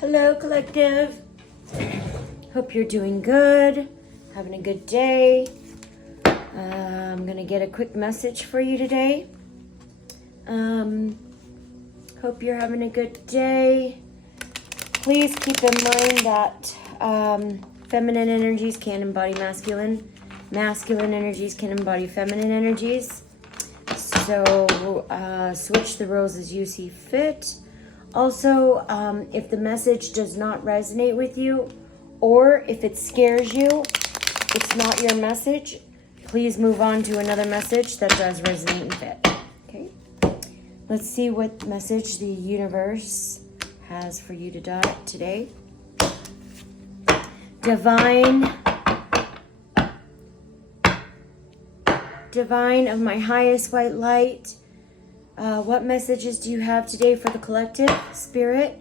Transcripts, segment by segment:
Hello, collective. Hope you're doing good, having a good day. I'm gonna get a quick message for you today. Hope you're having a good day. Please keep in mind that feminine energies can embody masculine. Masculine energies can embody feminine energies. So switch the roles as you see fit. Also, if the message does not resonate with you, or if it scares you, it's not your message, please move on to another message that does resonate and fit. Okay? Let's see what message the universe has for you today. Divine of my highest white light. What messages do you have today for the collective? Spirit,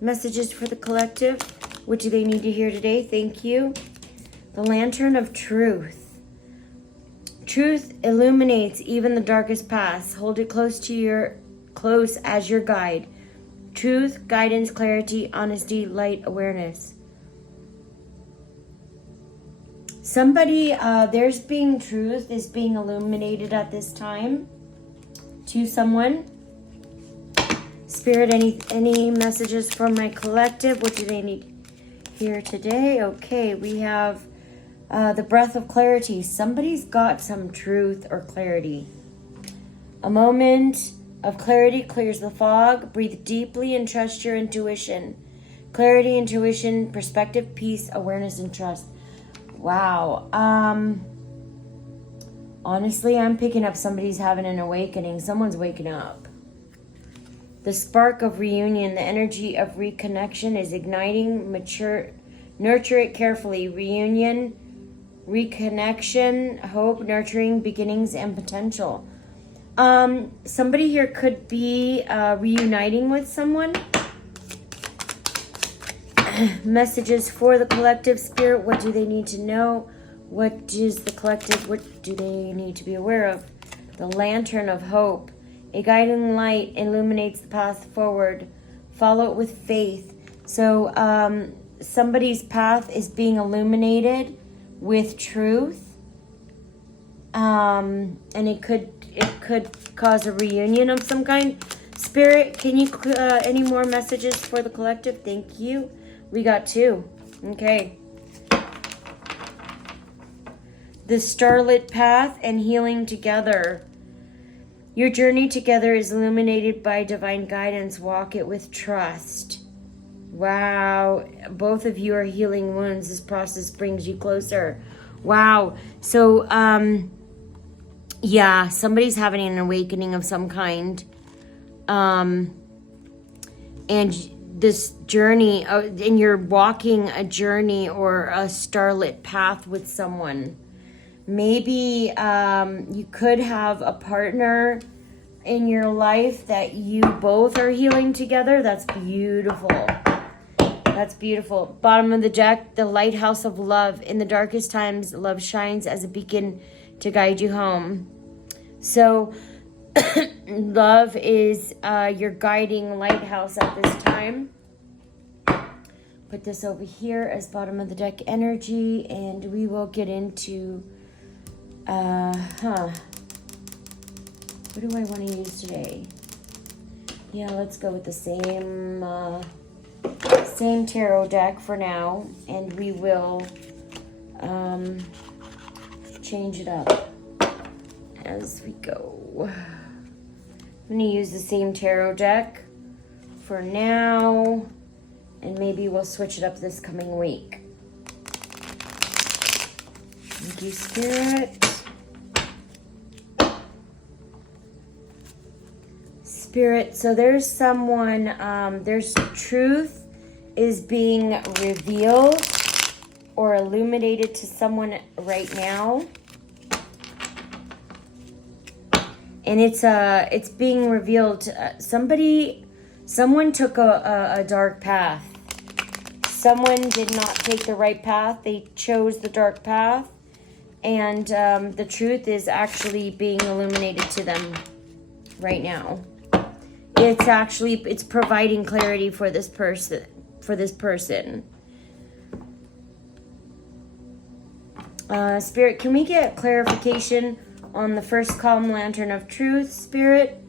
messages for the collective. What do they need to hear today? Thank you. The Lantern of Truth. Truth illuminates even the darkest paths. Hold it close as your guide. Truth, guidance, clarity, honesty, light, awareness. Somebody, there's being truth is being illuminated at this time. To someone. Spirit, any messages from my collective? What do they need here today? Okay, we have the breath of clarity. Somebody's got some truth or clarity. A moment of clarity clears the fog. Breathe deeply and trust your intuition. Clarity, intuition, perspective, peace, awareness, and trust. Wow. Honestly, I'm picking up somebody's having an awakening. Someone's waking up. The spark of reunion, the energy of reconnection is igniting. Nurture it carefully. Reunion, reconnection, hope, nurturing, beginnings, and potential. Somebody here could be reuniting with someone. Messages for the collective. Spirit, what do they need to know? What is the collective? What do they need to be aware of? The Lantern of Hope. A guiding light illuminates the path forward. Follow it with faith. So somebody's path is being illuminated with truth. And it could cause a reunion of some kind. Spirit, can you any more messages for the collective? Thank you. We got 2. Okay. The starlit path and healing together. Your journey together is illuminated by divine guidance. Walk it with trust. Wow. Both of you are healing wounds. This process brings you closer. Wow. So, yeah, somebody's having an awakening of some kind. And this journey, and you're walking a journey or a starlit path with someone. Maybe you could have a partner in your life that you both are healing together. That's beautiful. That's beautiful. Bottom of the deck, the lighthouse of love. In the darkest times, love shines as a beacon to guide you home. So love is your guiding lighthouse at this time. Put this over here as bottom of the deck energy, and we will get into what do I want to use today? Yeah, let's go with the same tarot deck for now, and we will change it up as we go. I'm going to use the same tarot deck for now, and maybe we'll switch it up this coming week. Thank you, Spirit. Spirit, so there's someone, there's truth is being revealed or illuminated to someone right now. And it's being revealed. Someone took a dark path. Someone did not take the right path. They chose the dark path. And the truth is actually being illuminated to them right now. It's providing clarity for this person. for this person. Spirit, can we get clarification on the first column, Lantern of Truth, Spirit?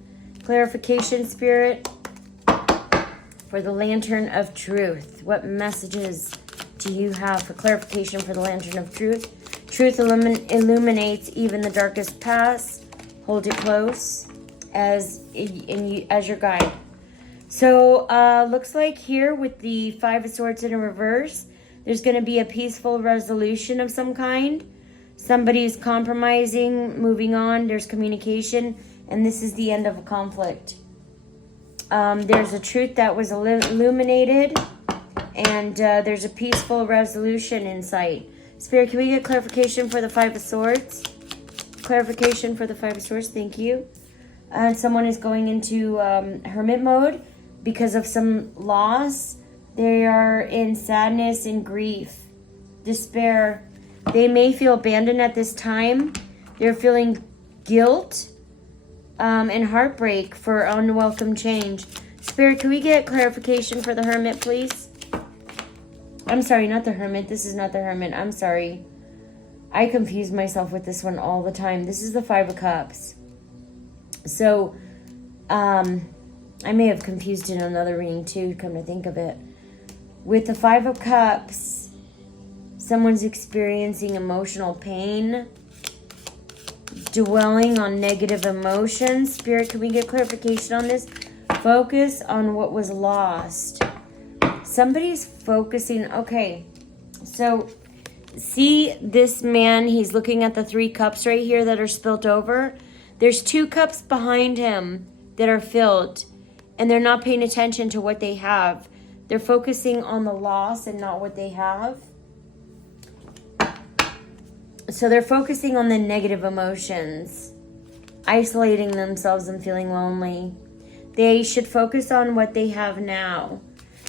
Clarification, Spirit, for the Lantern of Truth. What messages do you have for clarification for the Lantern of Truth? Truth illuminates even the darkest past. Hold it close as your guide. So, looks like here with the Five of Swords in reverse, there's going to be a peaceful resolution of some kind. Somebody's compromising, moving on. There's communication, and this is the end of a conflict. There's a truth that was illuminated, and there's a peaceful resolution in sight. Spirit, can we get clarification for the Five of Swords? Clarification for the Five of Swords. Thank you. And someone is going into hermit mode because of some loss. They are in sadness and grief, despair. They may feel abandoned at this time. They're feeling guilt and heartbreak for unwelcome change. Spirit, can we get clarification for the Hermit, please? I'm sorry, not the Hermit. This is not the Hermit. I'm sorry. I confuse myself with this one all the time. This is the Five of Cups. So, I may have confused in another reading too, come to think of it. With the Five of Cups, someone's experiencing emotional pain, dwelling on negative emotions. Spirit, can we get clarification on this? Focus on what was lost. Somebody's focusing. Okay, so see this man, he's looking at the 3 cups right here that are spilt over. There's 2 cups behind him that are filled, and they're not paying attention to what they have. They're focusing on the loss and not what they have. So they're focusing on the negative emotions, isolating themselves and feeling lonely. They should focus on what they have now.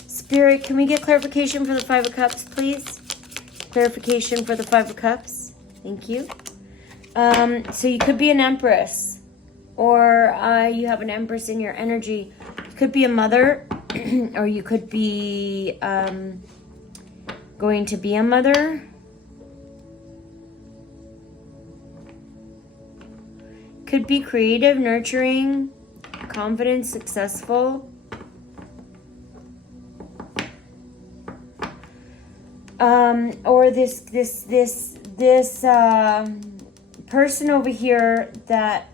Spirit, can we get clarification for the Five of Cups, please? Clarification for the Five of Cups. Thank you. So you could be an Empress, or you have an Empress in your energy. You could be a mother, or you could be going to be a mother. Could be creative, nurturing, confident, successful. Or this person over here that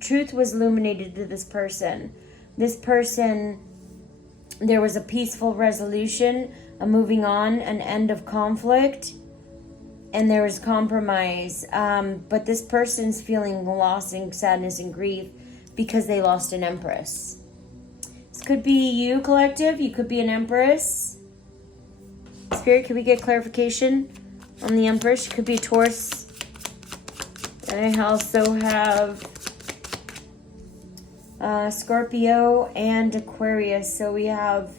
truth was illuminated to this person. This person, there was a peaceful resolution, a moving on, an end of conflict, and there was compromise. But this person's feeling loss and sadness and grief because they lost an Empress. This could be you, collective. You could be an Empress. Spirit, can we get clarification on the Empress? She could be a Taurus. And I also have Scorpio and Aquarius. So we have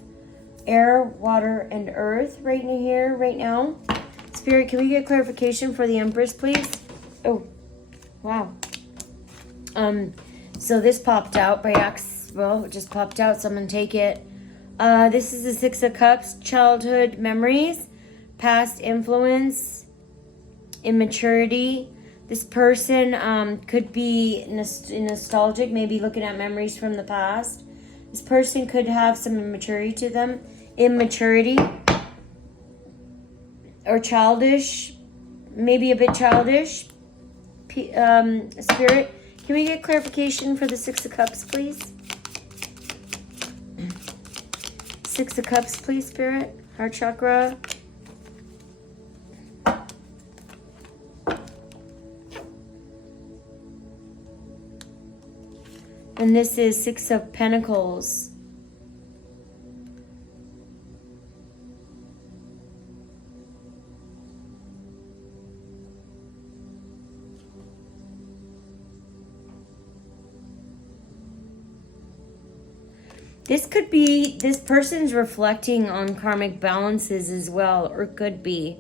air, water, and earth right in here, right now. Spirit, can we get clarification for the Empress, please? Oh, wow. So this popped out by accident. Well, it just popped out. Someone take it. This is the Six of Cups. Childhood memories, past influence, immaturity. This person could be nostalgic, maybe looking at memories from the past. This person could have some immaturity to them. Immaturity. Or childish. Maybe a bit childish. Spirit, can we get clarification for the Six of Cups, please? Six of Cups, please, Spirit. Heart chakra. And this is Six of Pentacles. This could be, this person's reflecting on karmic balances as well, or could be.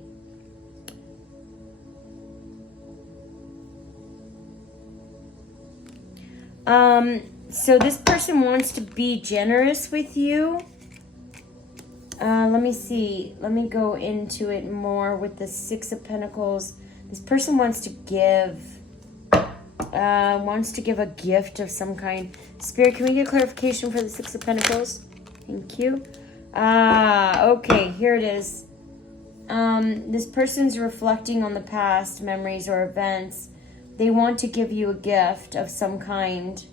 So this person wants to be generous with you. Let me see. Let me go into it more with the Six of Pentacles. This person wants to give a gift of some kind. Spirit, can we get clarification for the Six of Pentacles? Thank you. Okay, here it is. This person's reflecting on the past memories or events. They want to give you a gift of some kind.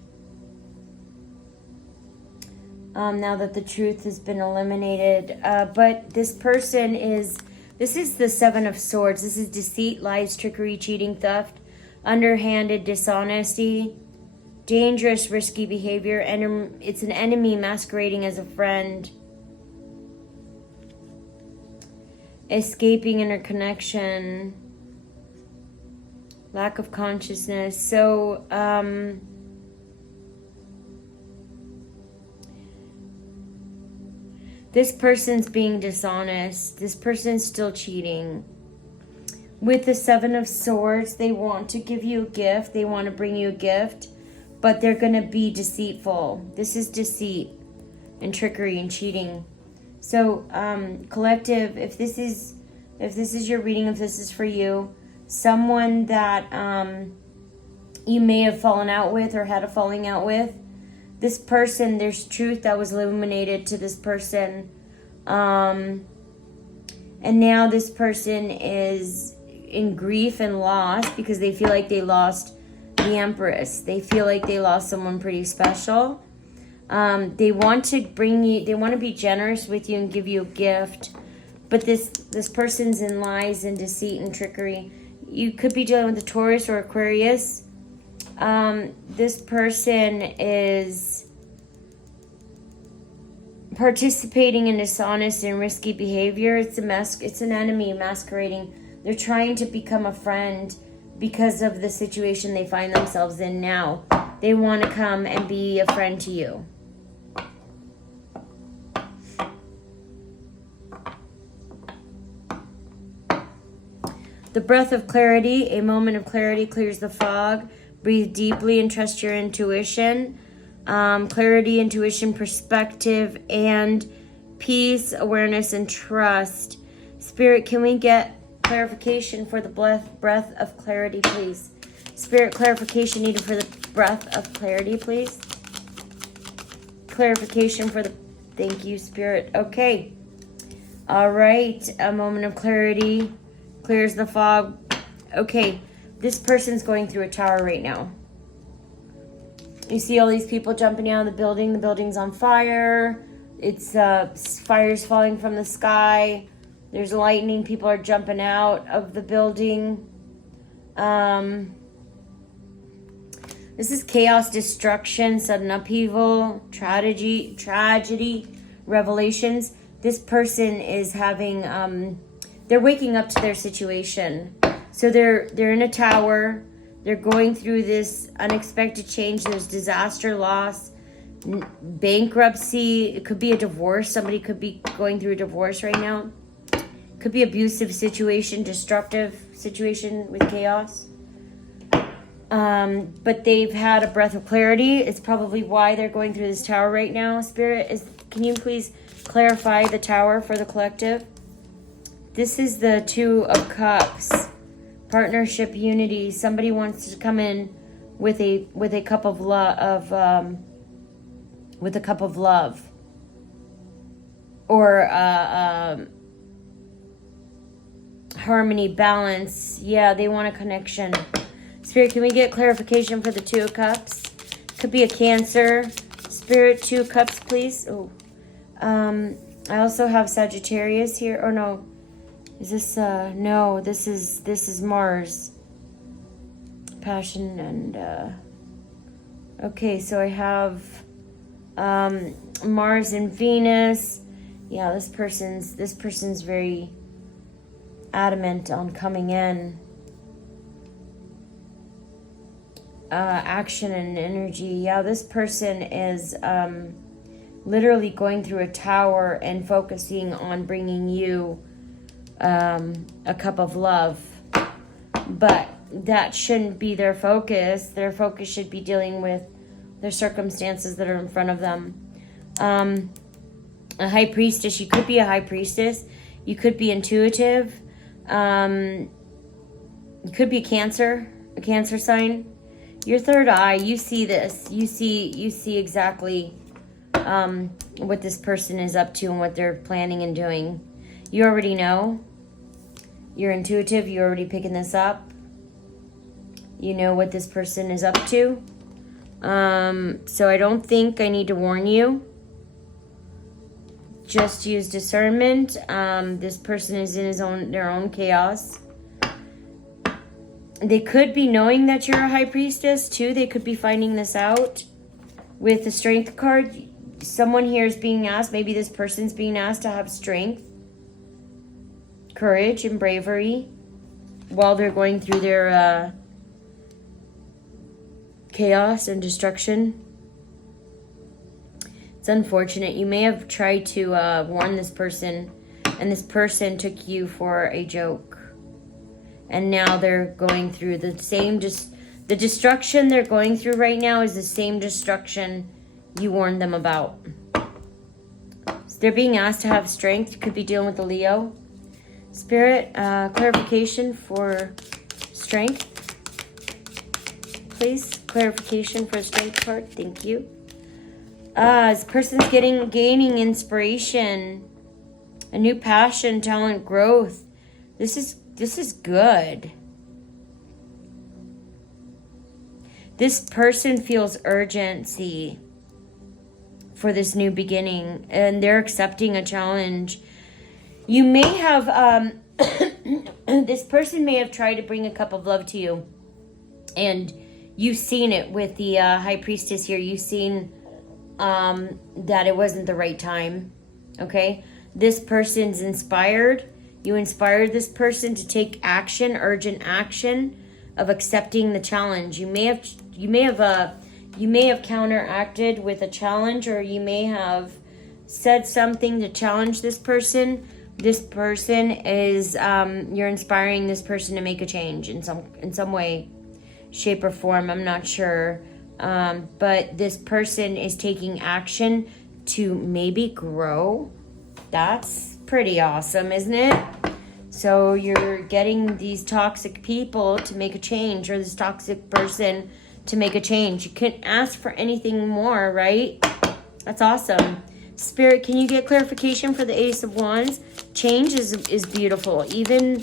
Now that the truth has been eliminated. But this person this is the Seven of Swords. This is deceit, lies, trickery, cheating, theft, underhanded dishonesty, dangerous, risky behavior, and it's an enemy masquerading as a friend. Escaping interconnection, lack of consciousness. So, this person's being dishonest. This person's still cheating. With the Seven of Swords, they want to give you a gift. They want to bring you a gift, but they're going to be deceitful. This is deceit and trickery and cheating. So, collective, if this is your reading, if this is for you, someone that you may have fallen out with or had a falling out with, this person, there's truth that was illuminated to this person. And now this person is in grief and loss because they feel like they lost the Empress. They feel like they lost someone pretty special. They want to they want to be generous with you and give you a gift. But this person's in lies and deceit and trickery. You could be dealing with a Taurus or Aquarius. This person is participating in dishonest and risky behavior. It's an enemy masquerading. They're trying to become a friend because of the situation they find themselves in now. They want to come and be a friend to you. The breath of clarity, a moment of clarity clears the fog. Breathe deeply and trust your intuition. Clarity, intuition, perspective, and peace, awareness, and trust. Spirit, can we get clarification for the breath of clarity, please? Spirit, clarification needed for the breath of clarity, please. Clarification for the... Thank you, Spirit. Okay. All right. A moment of clarity clears the fog. Okay. This person's going through a tower right now. You see all these people jumping out of the building. The building's on fire. It's fire's falling from the sky. There's lightning. People are jumping out of the building. This is chaos, destruction, sudden upheaval, tragedy, revelations. This person is having, they're waking up to their situation. So they're in a tower. They're going through this unexpected change. There's disaster, loss, bankruptcy. It could be a divorce. Somebody could be going through a divorce right now. Could be abusive situation, destructive situation with chaos. But they've had a breath of clarity. It's probably why they're going through this tower right now. Spirit, can you please clarify the tower for the collective? This is the Two of Cups. Partnership, unity. Somebody wants to come in with a cup of love, with a cup of love, or harmony, balance. Yeah, they want a connection. Spirit, can we get clarification for the Two of Cups? Could be a Cancer. Spirit, Two of Cups, please. Oh, I also have Sagittarius here. Or no. Is this, no, this is Mars. Passion and, okay, so I have, Mars and Venus. Yeah, this person's very adamant on coming in. Action and energy. Yeah, this person is, literally going through a tower and focusing on bringing you a cup of love, but that shouldn't be their focus. Their focus should be dealing with their circumstances that are in front of them. A high priestess. You could be a high priestess. You could be intuitive. You could be a Cancer sign. Your third eye, you see this. You see exactly what this person is up to and what they're planning and doing. You already know. You're intuitive. You're already picking this up. You know what this person is up to. So I don't think I need to warn you. Just use discernment. This person is in their own chaos. They could be knowing that you're a high priestess too. They could be finding this out. With the strength card, someone here is being asked, maybe this person's being asked to have strength, courage, and bravery while they're going through their chaos and destruction. It's unfortunate. You may have tried to warn this person, and this person took you for a joke. And now they're going through the same, the destruction they're going through right now is the same destruction you warned them about. So they're being asked to have strength. You could be dealing with a Leo. Spirit, clarification for strength. Please, clarification for strength card. Thank you. This person's gaining inspiration, a new passion, talent, growth. This is good. This person feels urgency for this new beginning, and they're accepting a challenge. You may have, this person may have tried to bring a cup of love to you, and you've seen it with the high priestess here. You've seen that it wasn't the right time, okay? This person's inspired. You inspired this person to take action, urgent action of accepting the challenge. You may have counteracted with a challenge, or you may have said something to challenge this person. This person is you're inspiring this person to make a change in some way, shape, or form. I'm not sure, but this person is taking action to maybe grow. That's pretty awesome, isn't it? So you're getting these toxic people to make a change, or this toxic person to make a change. You couldn't ask for anything more, right? That's awesome. Spirit, can you get clarification for the Ace of Wands? Change is beautiful. Even,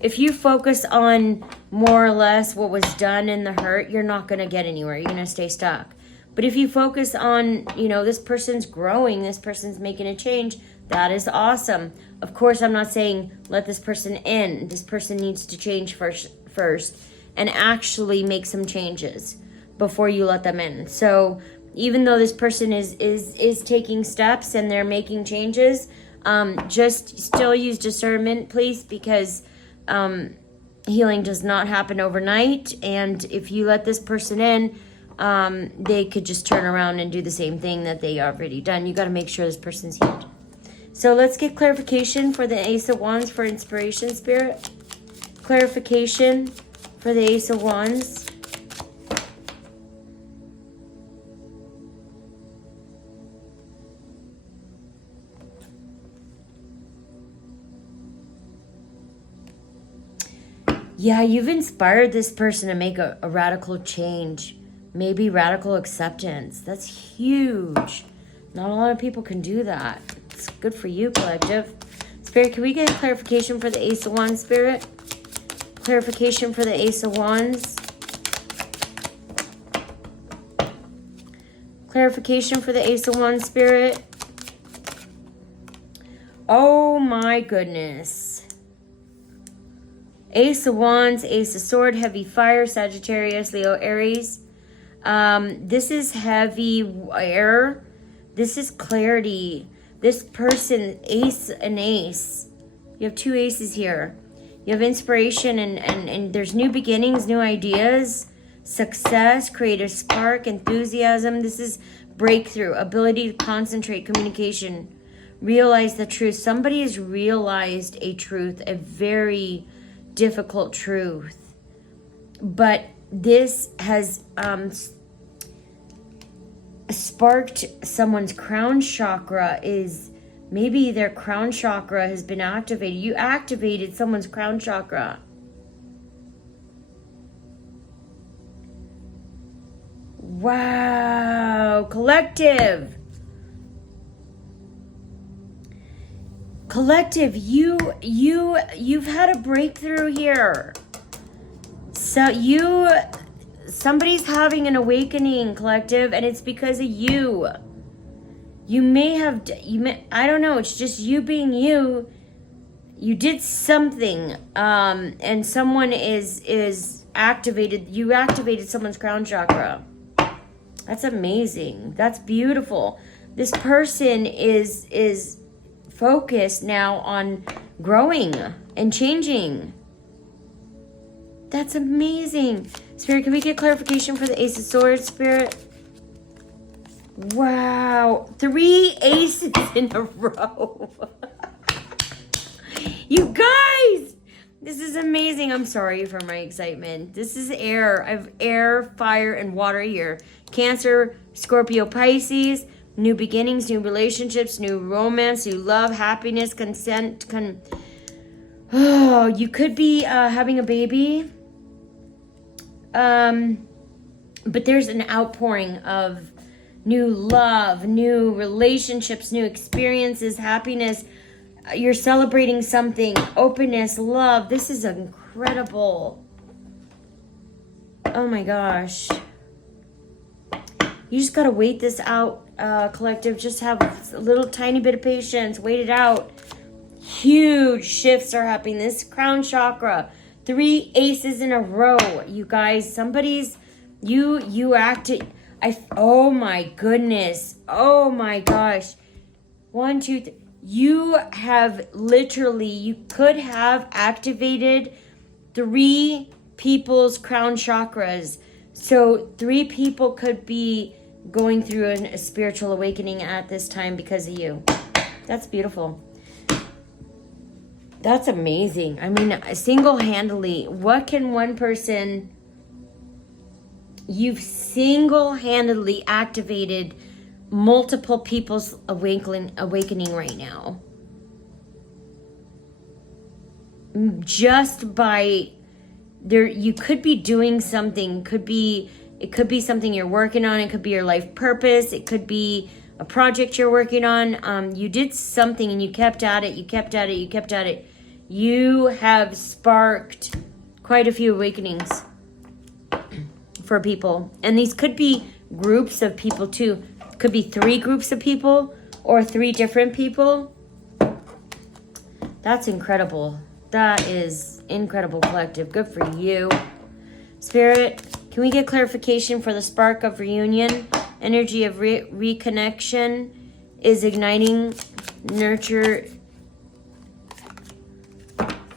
if you focus on more or less what was done in the hurt, you're not going to get anywhere. You're going to stay stuck. But if you focus on, this person's growing, this person's making a change, that is awesome. Of course, I'm not saying let this person in. This person needs to change first and actually make some changes before you let them in. So even though this person is taking steps and they're making changes, just still use discernment, please, because healing does not happen overnight. And if you let this person in, they could just turn around and do the same thing that they already done. You got to make sure this person's healed. So let's get clarification for the Ace of Wands for inspiration, Spirit. Clarification for the Ace of Wands. Yeah, you've inspired this person to make a radical change. Maybe radical acceptance. That's huge. Not a lot of people can do that. It's good for you, collective. Spirit, can we get clarification for the Ace of Wands, Spirit? Clarification for the Ace of Wands. Clarification for the Ace of Wands, Spirit. Oh my goodness. Ace of Wands, Ace of Sword, heavy fire, Sagittarius, Leo, Aries. This is heavy air. This is clarity. This person, ace and ace. You have two aces here. You have inspiration and there's new beginnings, new ideas, success, creative spark, enthusiasm. This is breakthrough, ability to concentrate, communication, realize the truth. Somebody has realized a truth, a very difficult truth. But this has sparked someone's crown chakra is maybe their crown chakra has been activated. You activated someone's crown chakra. Wow, collective. Collective, you've had a breakthrough here. So somebody's having an awakening, collective, and it's because of you. I don't know, it's just you being you. You did something, and someone is activated. You activated someone's crown chakra. That's amazing. That's beautiful. This person is focused now on growing and changing. That's amazing. Spirit, can we get clarification for the Ace of Swords, Spirit? Wow. 3 aces in a row. You guys! This is amazing. I'm sorry for my excitement. This is air. I have air, fire, and water here. Cancer, Scorpio, Pisces. New beginnings, new relationships, new romance, new love, happiness, consent. You could be having a baby. But there's an outpouring of new love, new relationships, new experiences, happiness. You're celebrating something, openness, love. This is incredible. Oh my gosh. You just got to wait this out, collective. Just have a little tiny bit of patience. Wait it out. Huge shifts are happening. This crown chakra. 3 aces in a row. You guys, you acted. Oh my goodness. Oh my gosh. 1, 2, 3. You have literally, you could have activated 3 people's crown chakras. So 3 people could be going through a spiritual awakening at this time because of you. That's beautiful. That's amazing. I mean, single-handedly, what can one person... You've single-handedly activated multiple people's awakening right now. Just by... you could be doing something. It could be something you're working on. It could be your life purpose. It could be a project you're working on. You did something and you kept at it. You kept at it. You kept at it. You have sparked quite a few awakenings for people. And these could be groups of people too. Could be 3 groups of people or 3 different people. That's incredible. That is incredible, collective. Good for you. Spirit, can we get clarification for the spark of reunion? Energy of reconnection is igniting, nurture.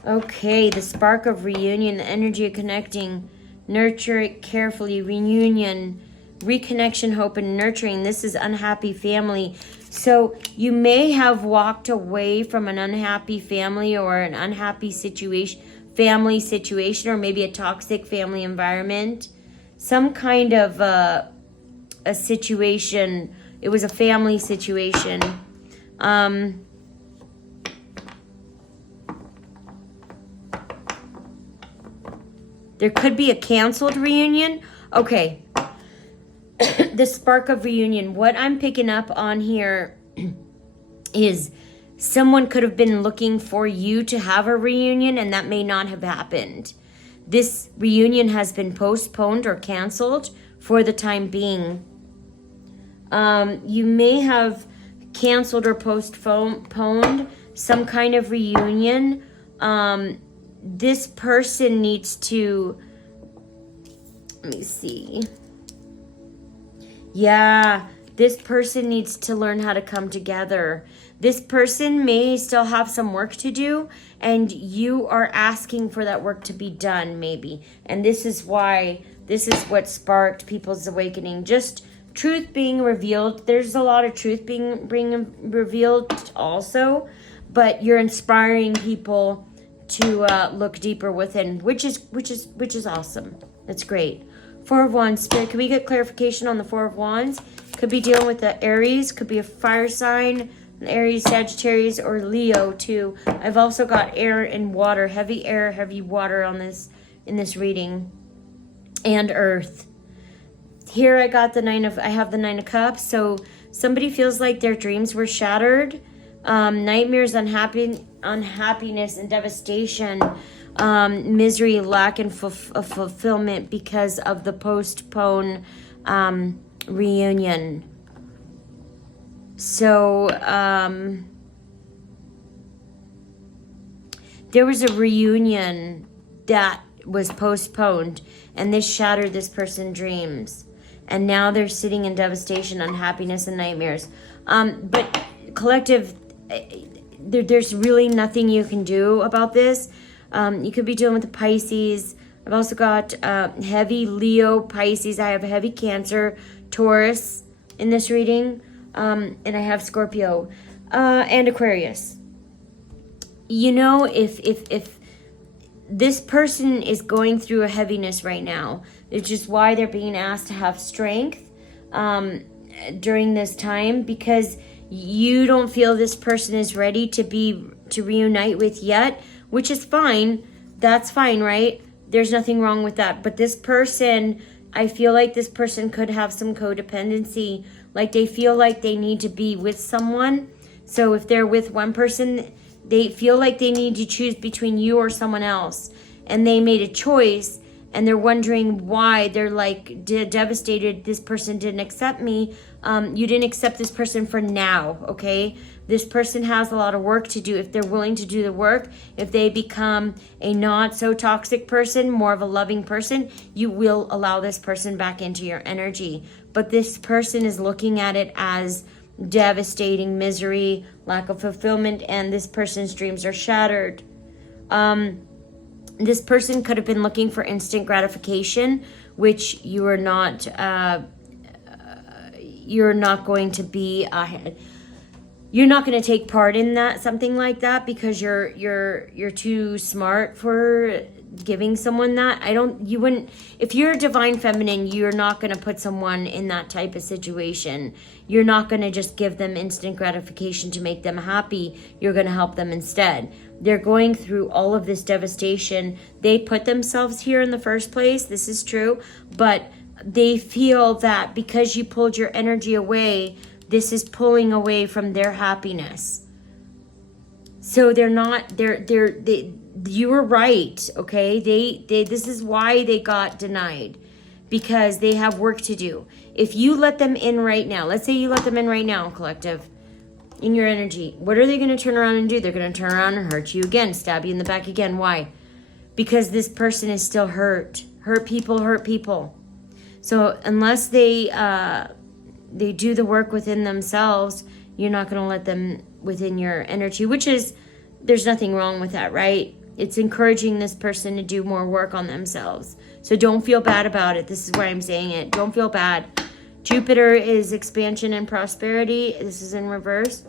Okay, the spark of reunion, the energy of connecting, nurture it carefully, reunion, reconnection, hope, and nurturing. This is unhappy family. So you may have walked away from an unhappy family or an unhappy family situation, or maybe a toxic family environment. Some kind of a situation. It was a family situation. There could be a canceled reunion. Okay. The spark of reunion. What I'm picking up on here is someone could have been looking for you to have a reunion, and that may not have happened. This reunion has been postponed or canceled for the time being. You may have canceled or postponed some kind of reunion. This person needs to, let me see. Yeah, this person needs to learn how to come together. This person may still have some work to do, and you are asking for that work to be done, maybe. And this is what sparked people's awakening. Just truth being revealed. There's a lot of truth being revealed also, but you're inspiring people to look deeper within, which is awesome. That's great. Four of Wands, Spirit, can we get clarification on the Four of Wands? Could be dealing with the Aries, could be a fire sign, Aries, Sagittarius, or Leo too. I've also got air and water, heavy air, heavy water on this in this reading, and earth. Here I got I have the Nine of Cups. So somebody feels like their dreams were shattered, nightmares, unhappiness, and devastation, misery, lack, and fulfillment because of the postponed reunion. So there was a reunion that was postponed, and this shattered this person's dreams, and now they're sitting in devastation, unhappiness, and nightmares. But collective, there's really nothing you can do about this. You could be dealing with the Pisces. I've also got heavy Leo, Pisces. I have heavy Cancer, Taurus in this reading, and I have Scorpio and Aquarius. You know, if this person is going through a heaviness right now, it's just why they're being asked to have strength during this time, because you don't feel this person is ready to reunite with yet, which is fine. That's fine, right? There's nothing wrong with that. But this person, I feel like this person could have some codependency. Like they feel like they need to be with someone. So if they're with one person, they feel like they need to choose between you or someone else. And they made a choice, and they're wondering why. They're like devastated. This person didn't accept me. You didn't accept this person for now, okay? This person has a lot of work to do. If they're willing to do the work, if they become a not so toxic person, more of a loving person, you will allow this person back into your energy. But this person is looking at it as devastating misery, lack of fulfillment, and this person's dreams are shattered. This person could have been looking for instant gratification, which you are not. You're not going to be. You're not going to take part in that, something like that, because you're too smart for giving someone that. You wouldn't, if you're a divine feminine, you're not going to put someone in that type of situation. You're not going to just give them instant gratification to make them happy. You're going to help them instead. They're going through all of this devastation. They put themselves here in the first place. This is true, but they feel that because you pulled your energy away, this is pulling away from their happiness. So you were right, okay? This is why they got denied, because they have work to do. If you let them in right now, let's say you let them in right now, collective, in your energy, what are they going to turn around and do? They're going to turn around and hurt you again, stab you in the back again. Why? Because this person is still hurt. Hurt people. So unless they do the work within themselves, you're not going to let them within your energy, which is, there's nothing wrong with that, right? It's encouraging this person to do more work on themselves. So don't feel bad about it. This is why I'm saying it. Don't feel bad. Jupiter is expansion and prosperity. This is in reverse.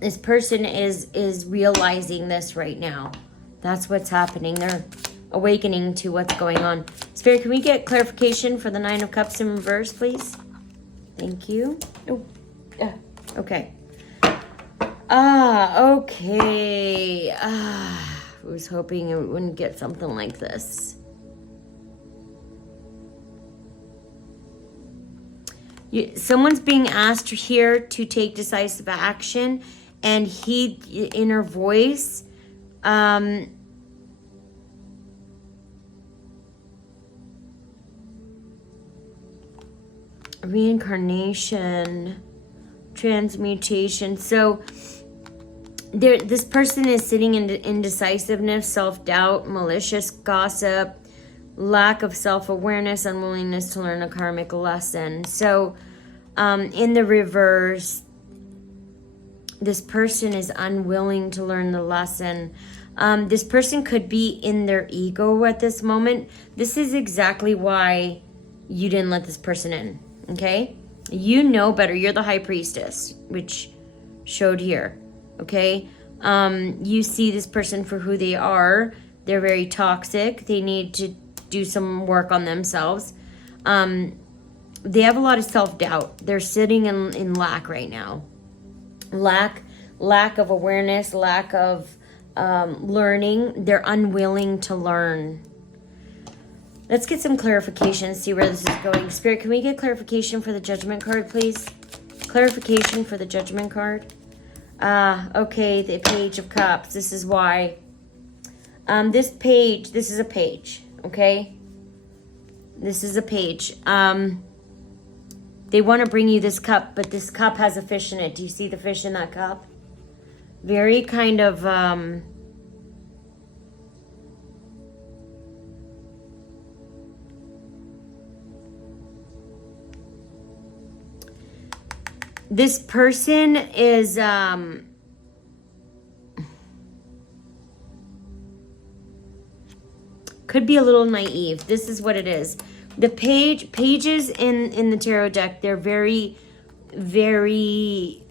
This person is realizing this right now. That's what's happening. They're awakening to what's going on. Spirit, can we get clarification for the Nine of Cups in reverse, please? Thank you. Oh, yeah. Okay. Okay. I was hoping it wouldn't get something like this. Someone's being asked here to take decisive action and heed inner voice. Reincarnation, transmutation. So this person is sitting in indecisiveness, self-doubt, malicious gossip, lack of self-awareness, unwillingness to learn a karmic lesson. So in the reverse, this person is unwilling to learn the lesson. This person could be in their ego at this moment. This is exactly why you didn't let this person in, okay? You know better. You're the high priestess, which showed here, okay? You see this person for who they are. They're very toxic. They need to do some work on themselves. They have a lot of self-doubt. They're sitting in lack right now. Lack of awareness, lack of learning. They're unwilling to learn. Let's get some clarification, see where this is going. Spirit, can we get clarification for the Judgment card, please? Clarification for the Judgment card. Okay, the Page of Cups. This is why. This is a page, okay? This is a page. They want to bring you this cup, but this cup has a fish in it. Do you see the fish in that cup? Very kind of... this person is... could be a little naive. This is what it is. The pages in the tarot deck, they're very, very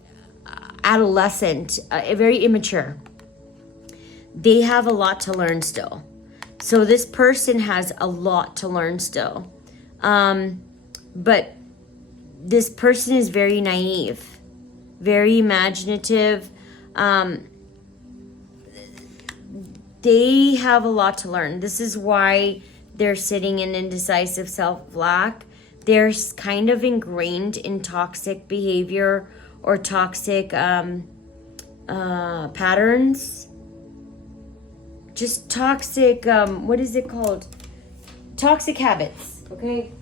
adolescent, very immature. They have a lot to learn still. So this person has a lot to learn still. But this person is very naive, very imaginative. They have a lot to learn. This is why they're sitting in indecisive self-lack. They're kind of ingrained in toxic behavior or toxic patterns. Just toxic, what is it called? Toxic habits, okay?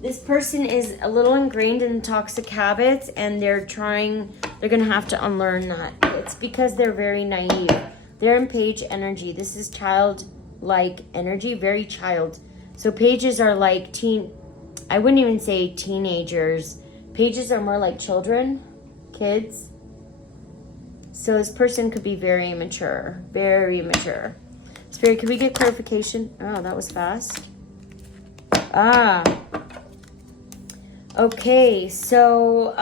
This person is a little ingrained in toxic habits, and they're going to have to unlearn that. It's because they're very naive. They're in page energy. This is childlike energy, very child. So pages are like I wouldn't even say teenagers. Pages are more like children, kids. So this person could be very immature, very immature. Spirit, can we get clarification? Oh, that was fast. Okay, so,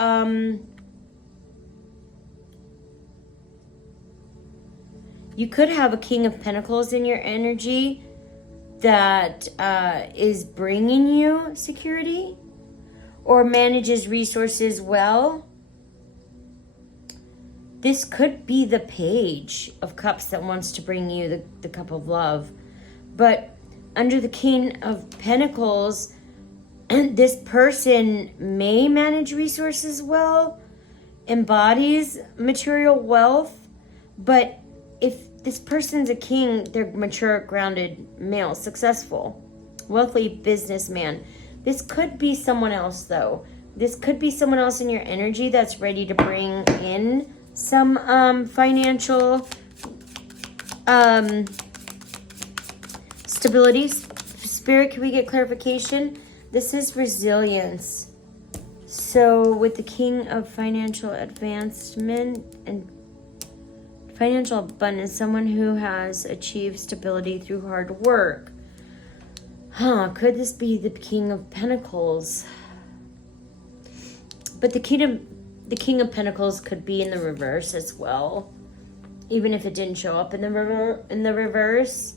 you could have a King of Pentacles in your energy that is bringing you security or manages resources well. This could be the Page of Cups that wants to bring you the Cup of Love. But under the King of Pentacles, this person may manage resources well, embodies material wealth, but if this person's a king, they're mature, grounded, male, successful, wealthy businessman. This could be someone else, though. This could be someone else in your energy that's ready to bring in some financial stability. Spirit, can we get clarification? This is resilience. So with the King of Financial Advancement and financial abundance, someone who has achieved stability through hard work. Could this be the King of Pentacles? But the King of Pentacles could be in the reverse as well. Even if it didn't show up in the reverse.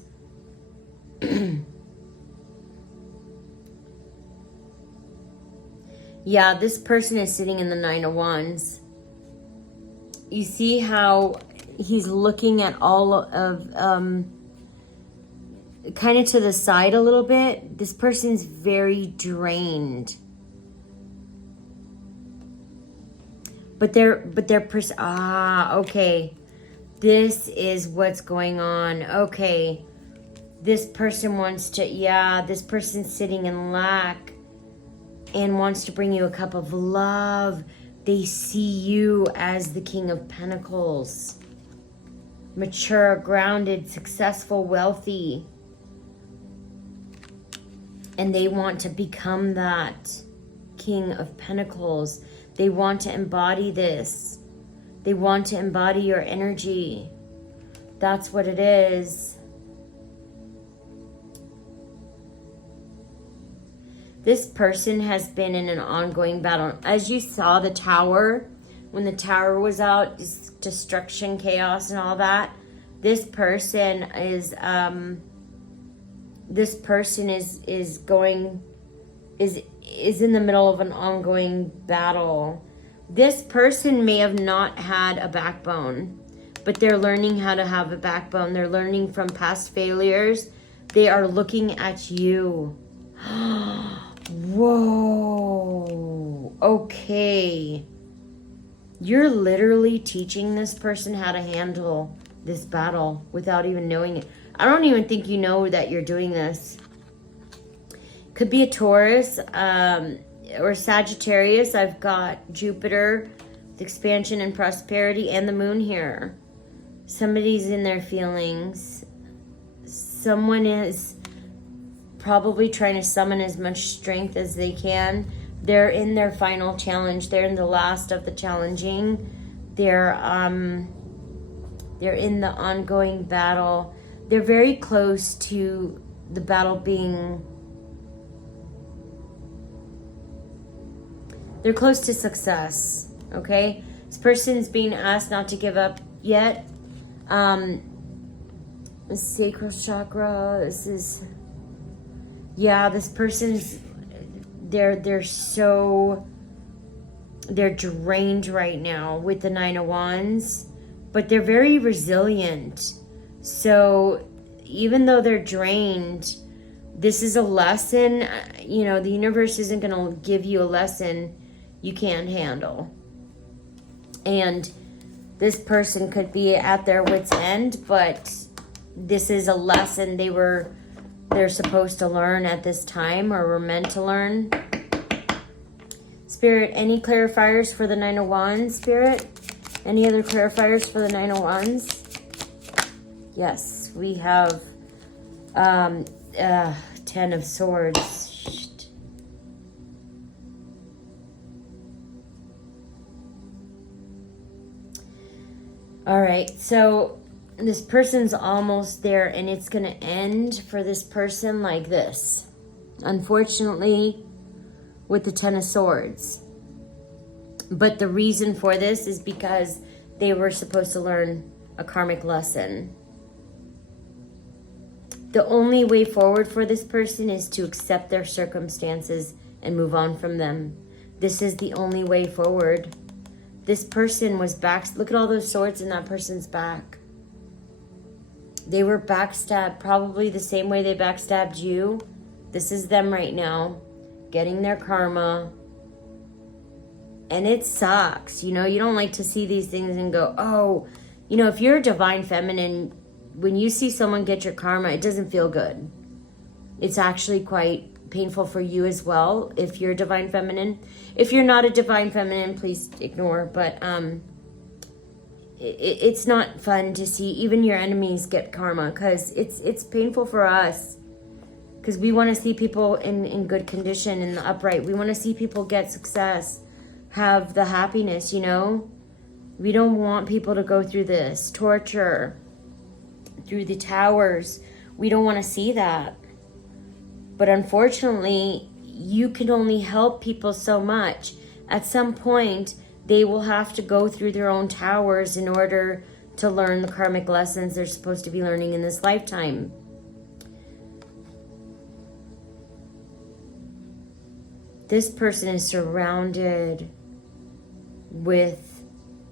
Yeah, this person is sitting in the Nine of Wands. You see how he's looking at all of, kind of to the side a little bit. This person's very drained. Okay. This is what's going on. Okay. This person wants to, this person's sitting in lack and wants to bring you a cup of love. They see you as the King of Pentacles. Mature, grounded, successful, wealthy. And they want to become that King of Pentacles. They want to embody this. They want to embody your energy. That's what it is. This person has been in an ongoing battle. As you saw the tower, when the tower was out, destruction, chaos, and all that, this person is this person is in the middle of an ongoing battle. This person may have not had a backbone, but they're learning how to have a backbone. They're learning from past failures. They are looking at you. Whoa. Okay. You're literally teaching this person how to handle this battle without even knowing it. I don't even think you know that you're doing this. Could be a Taurus or Sagittarius. I've got Jupiter with expansion and prosperity and the moon here. Somebody's in their feelings. Someone is probably trying to summon as much strength as they can. They're in their final challenge. They're in the last of the challenging. They're in the ongoing battle. They're very close to the battle being... They're close to success, okay? This person is being asked not to give up yet. Sacral chakra, this is... Yeah, this person's... They're drained right now with the Nine of Wands, but they're very resilient. So even though they're drained, this is a lesson. You know, the universe isn't going to give you a lesson you can't handle. And this person could be at their wit's end, but this is a lesson they're supposed to learn at this time, or were meant to learn. Spirit, any clarifiers for the Nine of Wands, Spirit? Any other clarifiers for the Nine of Wands? Yes, we have 10 of Swords. All right, so this person's almost there, and it's going to end for this person like this. Unfortunately, with the 10 of Swords. But the reason for this is because they were supposed to learn a karmic lesson. The only way forward for this person is to accept their circumstances and move on from them. This is the only way forward. This person was back. Look at all those swords in that person's back. They were backstabbed probably the same way they backstabbed you. This is them right now, getting their karma. And it sucks. You know, you don't like to see these things and go, oh, you know, if you're a divine feminine, when you see someone get your karma, it doesn't feel good. It's actually quite painful for you as well if you're a divine feminine. If you're not a divine feminine, please ignore. But it's not fun to see even your enemies get karma, because it's painful for us, because we want to see people in good condition, in the upright. We want to see people get success, have the happiness, you know. We don't want people to go through this torture, through the towers. We don't want to see that. But unfortunately, you can only help people so much. At some point, they will have to go through their own towers in order to learn the karmic lessons they're supposed to be learning in this lifetime. This person is surrounded with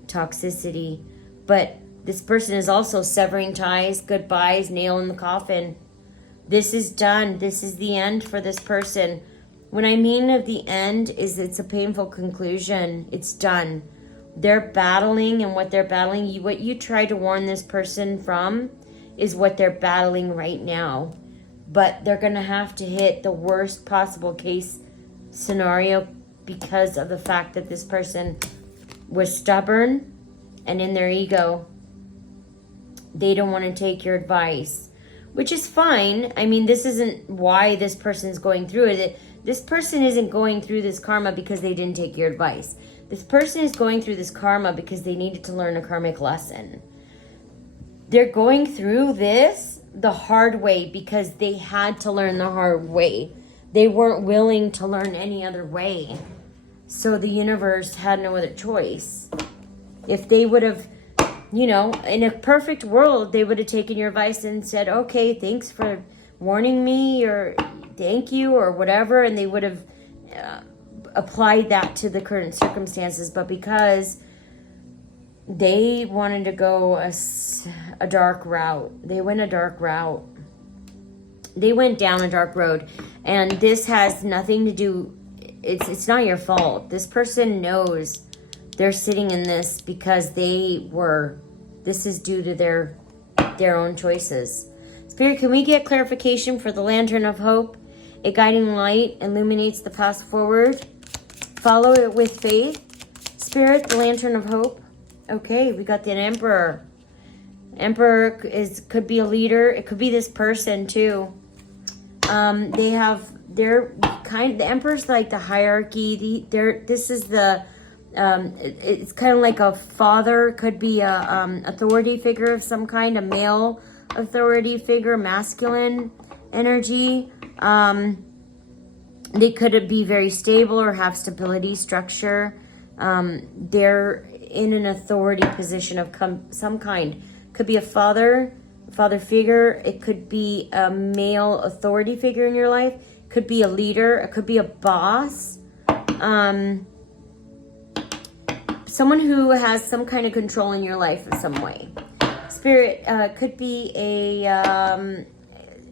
toxicity, but this person is also severing ties, goodbyes, nail in the coffin. This is done. This is the end for this person. When I mean of the end, is it's a painful conclusion. It's done. They're battling, and what they're battling, what you try to warn this person from is what they're battling right now. But they're going to have to hit the worst possible case scenario because of the fact that this person was stubborn and in their ego. They don't want to take your advice, which is fine. I mean, this isn't why this person's going through it. This person isn't going through this karma because they didn't take your advice. This person is going through this karma because they needed to learn a karmic lesson. They're going through this the hard way because they had to learn the hard way. They weren't willing to learn any other way. So the universe had no other choice. If they would have, you know, in a perfect world, they would have taken your advice and said, okay, thanks for warning me or thank you or whatever, and they would have applied that to the current circumstances. But because they wanted to go a dark route, they went a dark route. They went down a dark road, and this has nothing to do, it's not your fault. This person knows they're sitting in this because this is due to their own choices. Spirit, can we get clarification for the Lantern of Hope? A guiding light illuminates the path forward. Follow it with faith. Spirit, the Lantern of Hope. Okay, we got the Emperor. Emperor could be a leader. It could be this person too. The Emperor's like the hierarchy. This is the, it's kind of like a father, could be a authority figure of some kind, a male authority figure, masculine energy. They could be very stable or have stability, structure. They're in an authority position of some kind. Could be a father figure. It could be a male authority figure in your life. Could be a leader. It could be a boss. Someone who has some kind of control in your life in some way. Spirit, could be a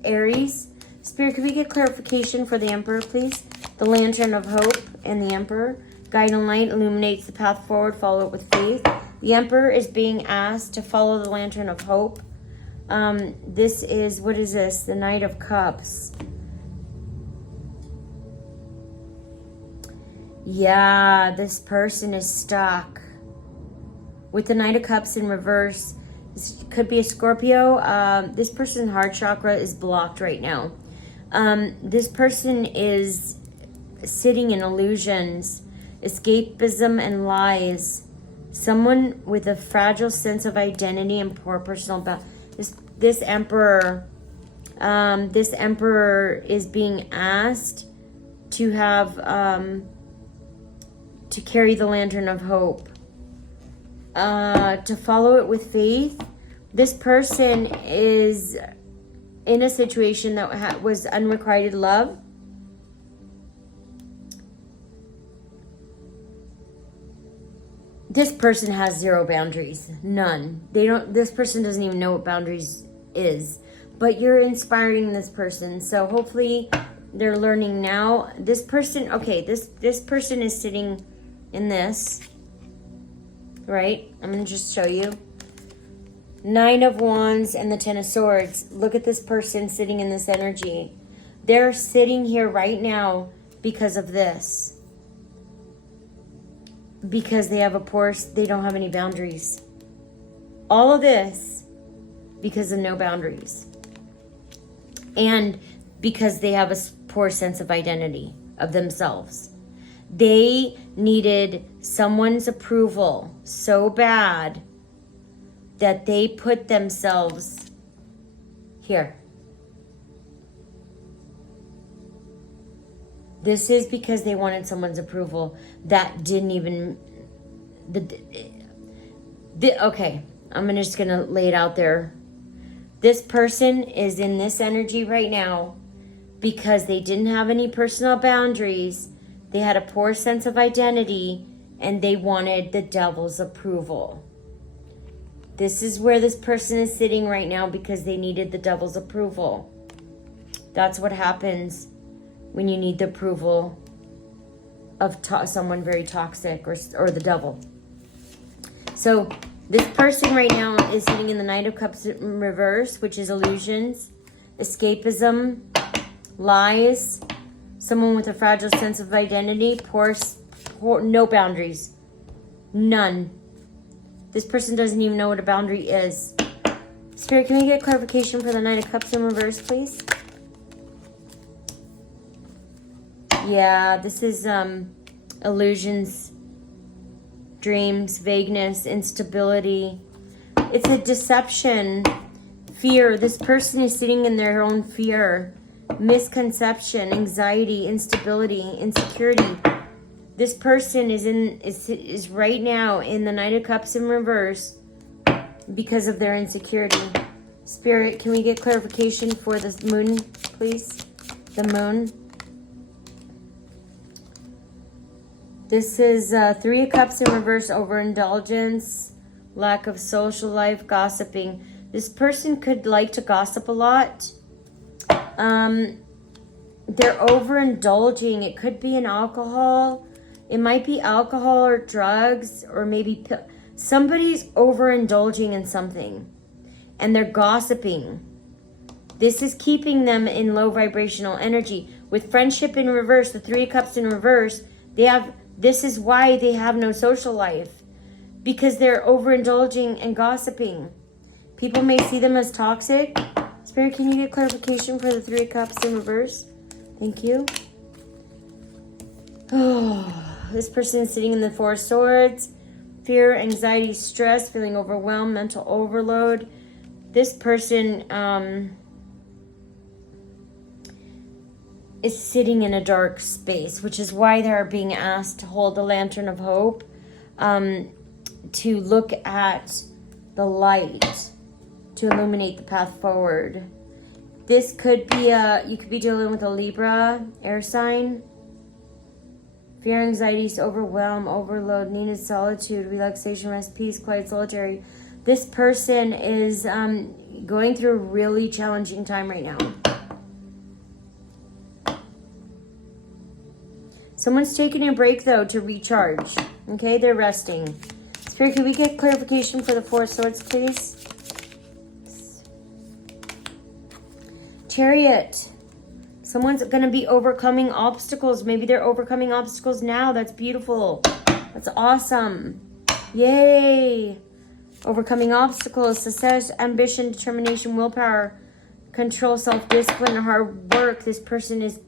Aries. Spirit, could we get clarification for the Emperor, please? The Lantern of Hope and the Emperor. Guiding light illuminates the path forward. Follow it with faith. The Emperor is being asked to follow the Lantern of Hope. This is, what is this? The Knight of Cups. Yeah, this person is stuck. With the Knight of Cups in reverse, this could be a Scorpio. This person's heart chakra is blocked right now. This person is sitting in illusions, escapism, and lies. Someone with a fragile sense of identity and poor personal balance. This emperor is being asked to have to carry the Lantern of Hope, to follow it with faith. This person is in a situation that was unrequited love. This person has zero boundaries, none. This person doesn't even know what boundaries is, but you're inspiring this person. So hopefully they're learning now. This person, okay, this person is sitting in this, right? I'm going to just show you. 9 of Wands and the 10 of Swords. Look at this person sitting in this energy. They're sitting here right now because of this. Because they don't have any boundaries. All of this because of no boundaries. And because they have a poor sense of identity of themselves. They needed someone's approval so bad that they put themselves here. This is because they wanted someone's approval that didn't even... Okay, I'm just going to lay it out there. This person is in this energy right now because they didn't have any personal boundaries. They had a poor sense of identity and they wanted the devil's approval. This is where this person is sitting right now because they needed the devil's approval. That's what happens when you need the approval of someone very toxic or the devil. So this person right now is sitting in the Knight of Cups in reverse, which is illusions, escapism, lies, someone with a fragile sense of identity, poor no boundaries, none. This person doesn't even know what a boundary is. Spirit, can we get clarification for the Knight of Cups in reverse, please? Yeah, this is illusions, dreams, vagueness, instability. It's a deception, fear. This person is sitting in their own fear, misconception, anxiety, instability, insecurity. This person is right now in the Knight of Cups in reverse because of their insecurity. Spirit, can we get clarification for this moon, please? The moon. This is 3 of Cups in reverse, overindulgence, lack of social life, gossiping. This person could like to gossip a lot. They're overindulging. It could be in alcohol. It might be alcohol or drugs, or maybe somebody's overindulging in something and they're gossiping. This is keeping them in low vibrational energy. With friendship in reverse, the 3 of Cups in reverse, this is why they have no social life, because they're overindulging and gossiping. People may see them as toxic. Spirit, can you get clarification for the 3 of Cups in reverse? Thank you. Oh, this person is sitting in the 4 of Swords. Fear, anxiety, stress, feeling overwhelmed, mental overload. This person is sitting in a dark space, which is why they're being asked to hold the lantern of hope, to look at the light, to illuminate the path forward. This could be you could be dealing with a Libra, air sign. Fear, anxieties, overwhelm, overload, needed solitude, relaxation, rest, peace, quiet, solitary. This person is going through a really challenging time right now. Someone's taking a break, though, to recharge. Okay, they're resting. Spirit, can we get clarification for the 4 of Swords, please? Chariot. Someone's going to be overcoming obstacles. Maybe they're overcoming obstacles now. That's beautiful. That's awesome. Yay. Overcoming obstacles, success, ambition, determination, willpower, control, self-discipline, hard work. This person is...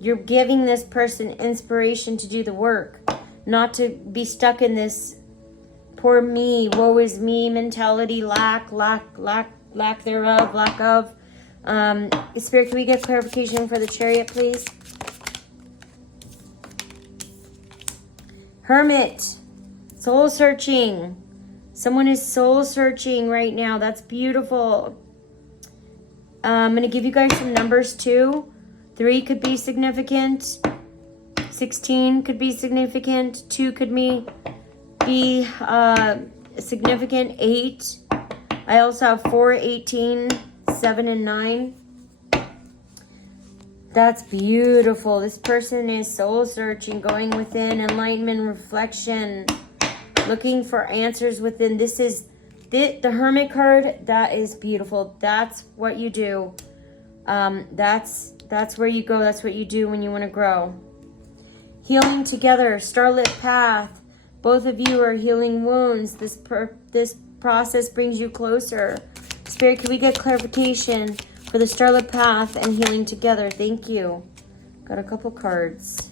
You're giving this person inspiration to do the work, not to be stuck in this poor me, woe is me mentality, lack thereof, lack of. Spirit, can we get clarification for the Chariot, please? Hermit, soul searching. Someone is soul searching right now. That's beautiful. I'm going to give you guys some numbers too. 3 could be significant. 16 could be significant. 2 could be significant. 8. I also have 4, 18, 7, and 9. That's beautiful. This person is soul searching, going within, enlightenment, reflection, looking for answers within. This is the Hermit card. That is beautiful. That's what you do. That's where you go. That's what you do when you want to grow. Healing together, starlit path. Both of you are healing wounds. This process brings you closer. Spirit, can we get clarification for the starlit path and healing together? Thank you. Got a couple cards.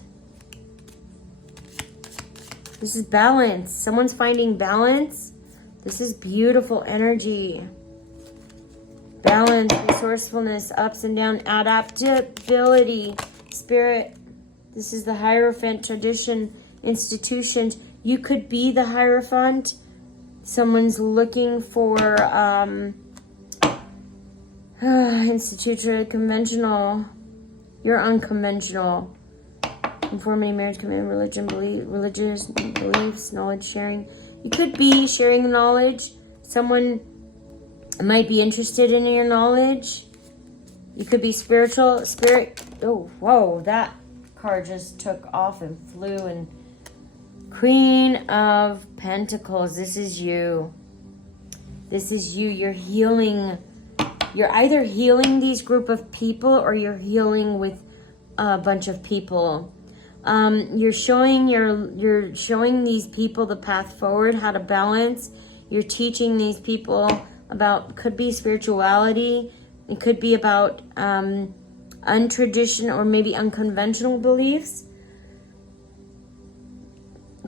This is balance. Someone's finding balance. This is beautiful energy. Balance, resourcefulness, ups and downs, adaptability. Spirit, this is the Hierophant, tradition, institutions. You could be the Hierophant. Someone's looking for institutional, conventional. You're unconventional. Conformity, marriage, commitment, religion, religious beliefs, knowledge sharing. You could be sharing knowledge. Someone might be interested in your knowledge. You could be spiritual. Spirit. Oh, whoa. That card just took off and flew. And Queen of Pentacles. This is you. This is you. You're healing. You're either healing these group of people or you're healing with a bunch of people. You're showing these people the path forward, how to balance. You're teaching these people about, could be spirituality. It could be about untraditional or maybe unconventional beliefs.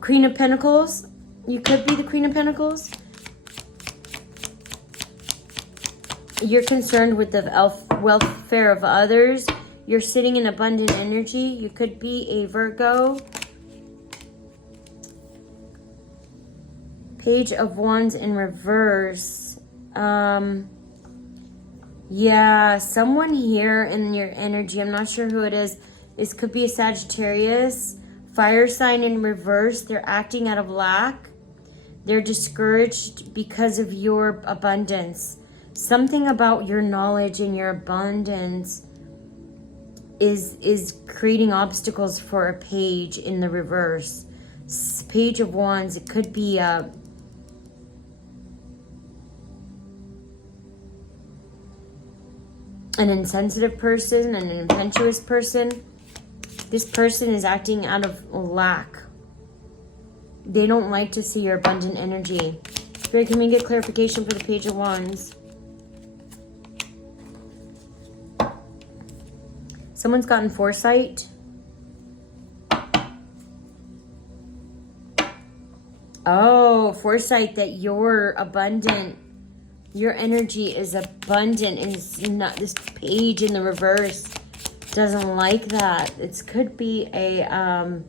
Queen of Pentacles. You could be the Queen of Pentacles. You're concerned with the welfare of others. You're sitting in abundant energy. You could be a Virgo. Page of Wands in reverse. Yeah, someone here in your energy, I'm not sure who it is. This could be a Sagittarius. Fire sign in reverse. They're acting out of lack. They're discouraged because of your abundance. Something about your knowledge and your abundance is creating obstacles for a page in the reverse. Page of Wands, it could be an insensitive person, an impetuous person. This person is acting out of lack. They don't like to see your abundant energy. Spirit, can we get clarification for the Page of Wands? Someone's gotten foresight. Oh, foresight that you're abundant. Your energy is abundant, and it's not, this page in the reverse doesn't like that. It could be a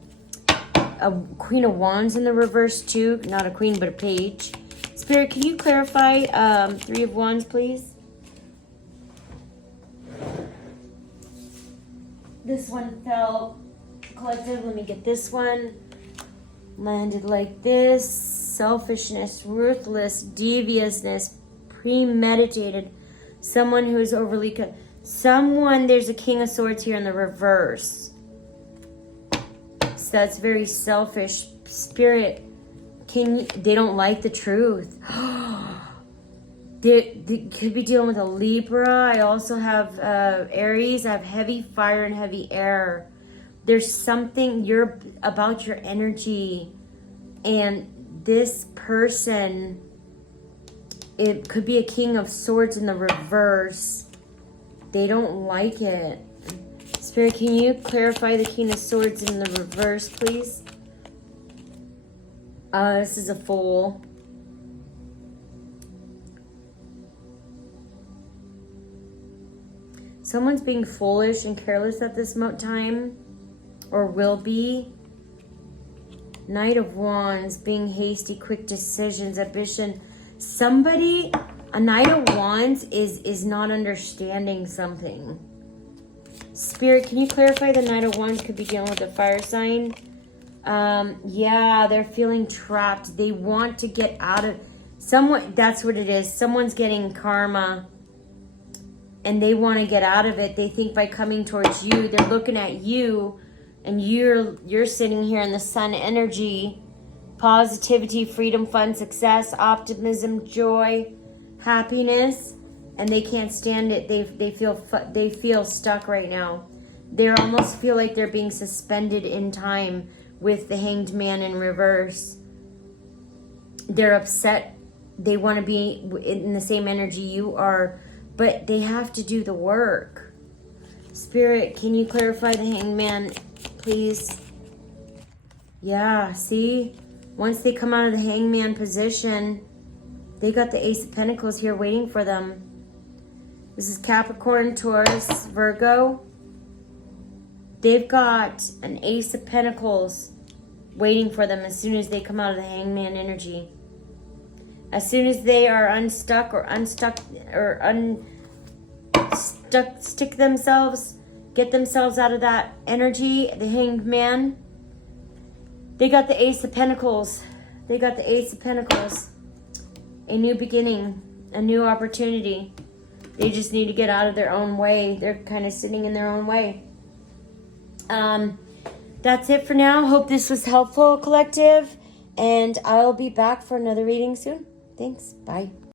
Queen of Wands in the reverse too. Not a queen, but a page. Spirit, can you clarify Three of Wands, please? This one fell collective. Let me get this one. Landed like this. Selfishness, ruthless, deviousness, premeditated. Someone who is overly... there's a King of Swords here in the reverse. So that's very selfish. Spirit, they don't like the truth. They could be dealing with a Libra. I also have Aries. I have heavy fire and heavy air. There's something about your energy, and this person, it could be a King of Swords in the reverse. They don't like it. Spirit, can you clarify the King of Swords in the reverse, please? This is a Fool. Someone's being foolish and careless at this time, or will be. Knight of Wands, being hasty, quick decisions, ambition. A Knight of Wands is not understanding something. Spirit, can you clarify the Knight of Wands could be dealing with a fire sign? Yeah, they're feeling trapped. They want to get out of... That's what it is. Someone's getting karma, and they want to get out of it. They think by coming towards you, they're looking at you, and you're sitting here in the sun energy. Positivity, freedom, fun, success, optimism, joy, happiness, and they can't stand it. They feel stuck right now. They almost feel like they're being suspended in time with the Hanged Man in reverse. They're upset. They want to be in the same energy you are, but they have to do the work. Spirit, can you clarify the Hanged Man, please? Yeah, see? Once they come out of the Hangman position, they got the Ace of Pentacles here waiting for them. This is Capricorn, Taurus, Virgo. They've got an Ace of Pentacles waiting for them as soon as they come out of the Hangman energy. As soon as they are stick themselves, get themselves out of that energy, the Hanged Man, they got the Ace of Pentacles. They got the Ace of Pentacles. A new beginning, a new opportunity. They just need to get out of their own way. They're kind of sitting in their own way. That's it for now. Hope this was helpful, collective. And I'll be back for another reading soon. Thanks. Bye.